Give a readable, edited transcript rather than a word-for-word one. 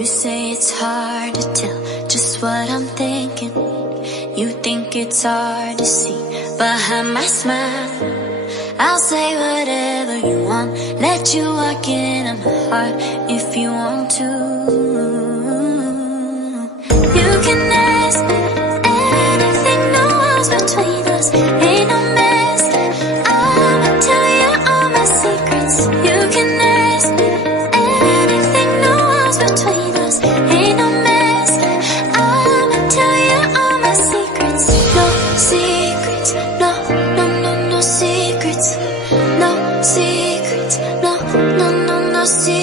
You say it's hard to tell just what I'm thinking. You think it's hard to see behind my smile. I'll say whatever you want, let you walk into my heart if you want to. You can ask me anything, no walls between us, ain't no mess. I'ma tell you all my secrets. You can ask me anything, no walls between us, ain't no mess. I'ma tell you all my secrets. No secrets, no, no, no, no secrets. No secrets, no, no, no, no secrets.